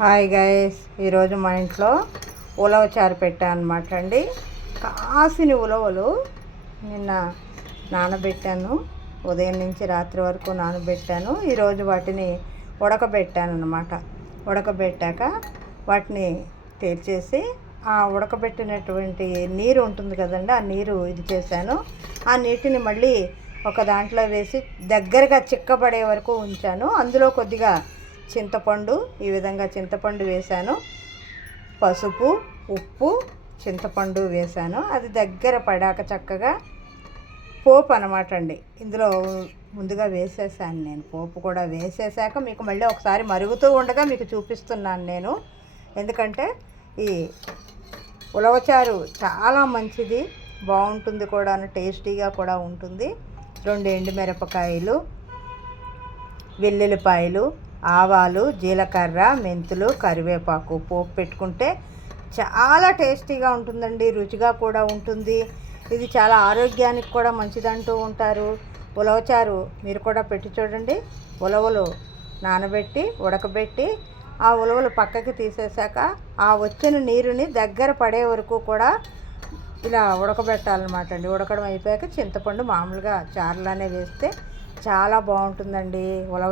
Hi guys, ఈరోజు మా ఇంట్లో ఉలవ చారు పెట్టాను అనమాట అండి. కాసిన ఉలవలు నిన్న నానబెట్టాను. ఉదయం నుంచి రాత్రి వరకు నానబెట్టాను. ఈరోజు వాటిని ఉడకబెట్టాను అనమాట. ఉడకబెట్టాక వాటిని తెరిచేసి ఆ ఉడకబెట్టినటువంటి నీరు ఉంటుంది కదండి, ఆ నీరు ఇది చేశాను. ఆ నీటిని మళ్ళీ ఒక దాంట్లో వేసి దగ్గరగా చిక్కబడే వరకు ఉంచాను. అందులో కొద్దిగా చింతపండు, ఈ విధంగా చింతపండు వేశాను. పసుపు, ఉప్పు, చింతపండు వేశాను. అది దగ్గర పడాక చక్కగా పోపు అనమాట అండి. ఇందులో ముందుగా వేసేసాను నేను. పోపు కూడా వేసేసాక మీకు మళ్ళీ ఒకసారి మరుగుతూ ఉండగా మీకు చూపిస్తున్నాను నేను. ఎందుకంటే ఈ ఉలవచారు చాలా మంచిది, బాగుంటుంది కూడా, టేస్టీగా కూడా ఉంటుంది. 2 ఎండుమిరపకాయలు, వెల్లుల్లిపాయలు, ఆవాలు, జీలకర్ర, మెంతులు, కరివేపాకు పోపు పెట్టుకుంటే చాలా టేస్టీగా ఉంటుందండి. రుచిగా కూడా ఉంటుంది. ఇది చాలా ఆరోగ్యానికి కూడా మంచిదంటూ ఉంటారు. ఉలవచారు మీరు కూడా పెట్టి చూడండి. ఉలవలు నానబెట్టి ఉడకబెట్టి ఆ ఉలవలు పక్కకి తీసేసాక ఆ వచ్చిన నీరుని దగ్గర పడే వరకు కూడా ఇలా ఉడకబెట్టాలన్నమాట అండి. ఉడకడం అయిపోయాక చింతపండు మామూలుగా చారులానే వేస్తే చాలా బాగుంటుందండి ఉలవ.